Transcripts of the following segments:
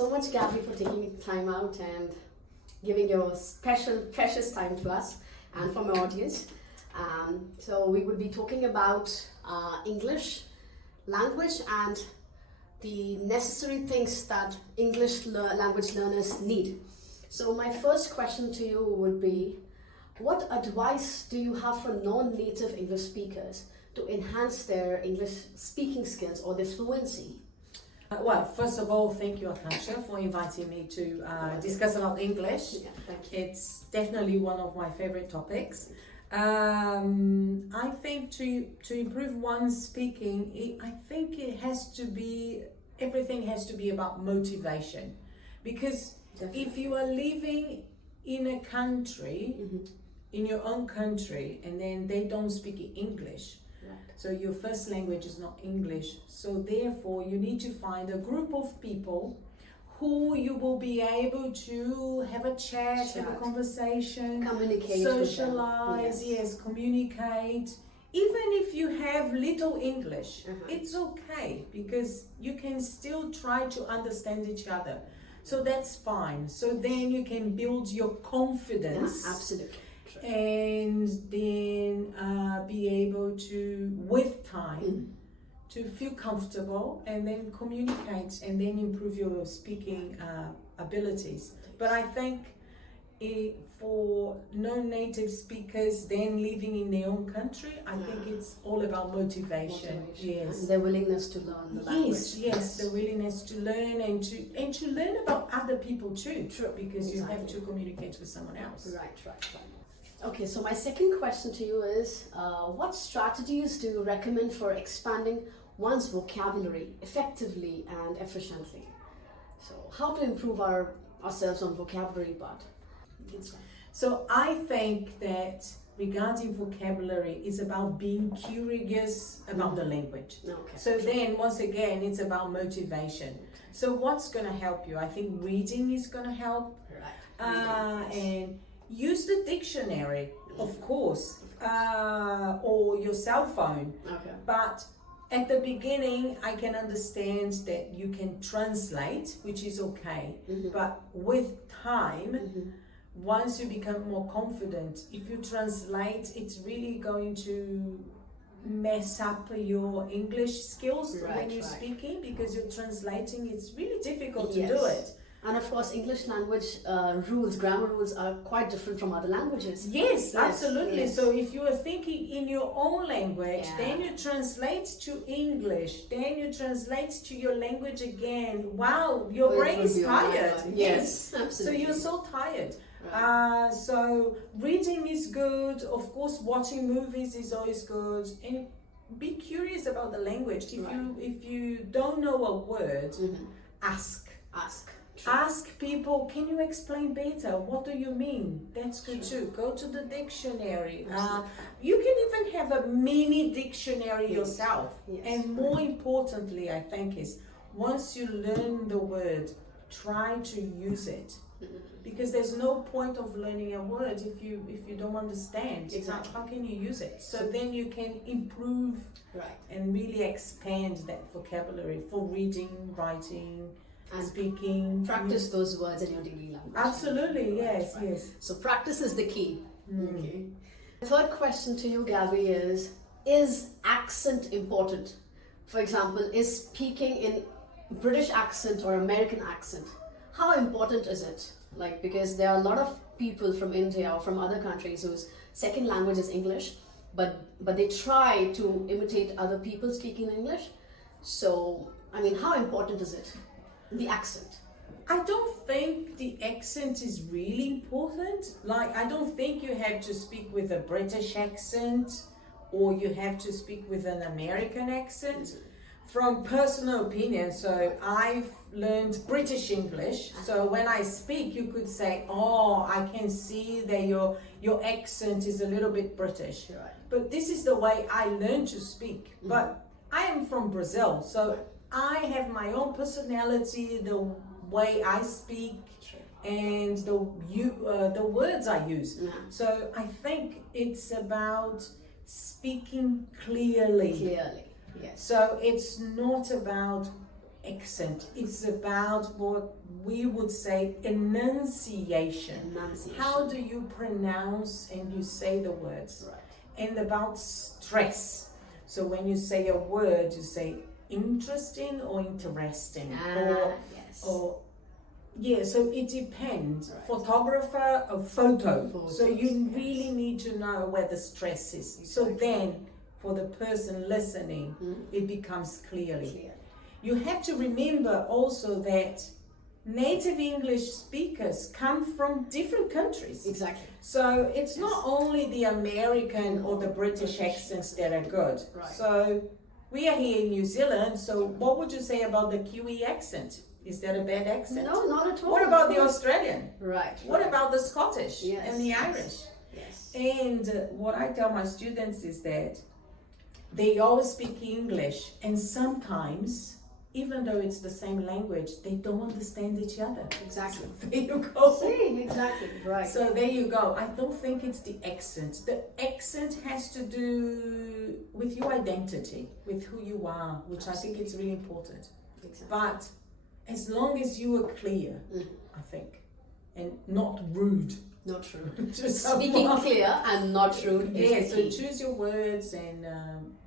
so much, Gabi, for taking time out and giving your special, precious time to us and for my audience. So we would be talking about English language and the necessary things that English language learners need. So my first question to you would be, what advice do you have for non-native English speakers to enhance their English speaking skills or their fluency? Well, first of all, thank you, Akanksha, for inviting me to discuss about English. Yeah, thank you. It's definitely one of my favorite topics. I think to improve one's speaking, I think everything has to be about motivation. Because Definitely. if you are living in a country, in your own country, and then they don't speak English, so your first language is not English, so therefore you need to find a group of people who you will be able to have a chat. Have a conversation, communicate, socialize, yes, communicate. Even if you have little English, it's okay, because you can still try to understand each other. So that's fine. So then you can build your confidence. Yeah, absolutely. And then be able to, with time, to feel comfortable and then communicate and then improve your speaking abilities. But I think for non-native speakers then living in their own country, I think it's all about motivation. Yes. And their willingness to learn the language. Yes, the willingness to learn and to learn about other people too. True. Because you have to communicate with someone else. Right. Okay, so my second question to you is, what strategies do you recommend for expanding one's vocabulary effectively and efficiently? So how to improve ourselves on vocabulary part? So I think that regarding vocabulary is about being curious about the language. Okay. So then once again, it's about motivation. So what's going to help you? I think reading is going to help. Right. And use the dictionary, of course, or your cell phone. Okay. But at the beginning, I can understand that you can translate, which is okay. But with time, once you become more confident, if you translate, it's really going to mess up your English skills when you're speaking, because you're translating. It's really difficult to do it. And of course, English language grammar rules are quite different from other languages. Yes, absolutely. Yes. So if you are thinking in your own language, then you translate to English, then you translate to your language again. Wow, your brain is tired. Yes, absolutely. So you're so tired. Right. So reading is good. Of course, watching movies is always good. And be curious about the language. If you don't know a word, ask. Ask people, can you explain better? What do you mean? That's good too. Go to the dictionary. You can even have a mini dictionary yourself. And more importantly, I think, is once you learn the word, try to use it. Because there's no point of learning a word if you don't understand. Exactly. How can you use it? So then you can improve and really expand that vocabulary for reading, writing, and speaking. Practice those words in your daily language. Absolutely, yes. So practice is the key. Okay. The third question to you, Gabi, is accent important? For example, is speaking in British accent or American accent, how important is it? Because there are a lot of people from India or from other countries whose second language is English, but they try to imitate other people speaking English. So, I mean, how important is it? The accent. I don't think the accent is really important. I don't think you have to speak with a British accent or you have to speak with an American accent. From personal opinion, so I've learned British English. So when I speak, you could say, "Oh, I can see that your accent is a little bit British." But this is the way I learned to speak. But I am from Brazil, so I have my own personality, the way I speak, and the words I use. So I think it's about speaking clearly. Yes. So it's not about accent. It's about what we would say enunciation. How do you pronounce and you say the words? Right. And about stress. So when you say a word, you say interesting or interesting, or yeah. So it depends. Right. Photographer or photo. Photos, so you yes. really need to know where the stress is. Exactly. So then, for the person listening, it becomes clearly. Clear. You have to remember also that native English speakers come from different countries. Exactly. So it's not only the American or the British accents that are good. Right. So we are here in New Zealand, so what would you say about the Kiwi accent? Is that a bad accent? No, not at all. What about the Australian? Right. What about the Scottish Yes, and the yes. Irish? Yes. And what I tell my students is that they always speak English, and sometimes, even though it's the same language, they don't understand each other. Exactly. So there you go. See, exactly. Right. So there you go. I don't think it's the accent. The accent has to do with your identity, with who you are, which I think is really important. Exactly. But as long as you are clear, I think, and not rude. Not true. Just Speaking clear and not rude. Yeah, is so the key. choose your words and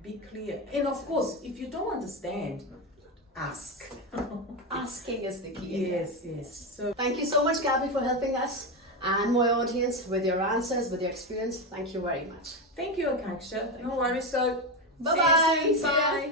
be clear. And of course, if you don't understand, ask. Asking is the key. Yes, yes. So Thank you so much, Gabi, for helping us and my audience with your answers, with your experience. Thank you very much. thank you, Akanksha. No worries. So Bye-bye. see you soon. See ya. Bye.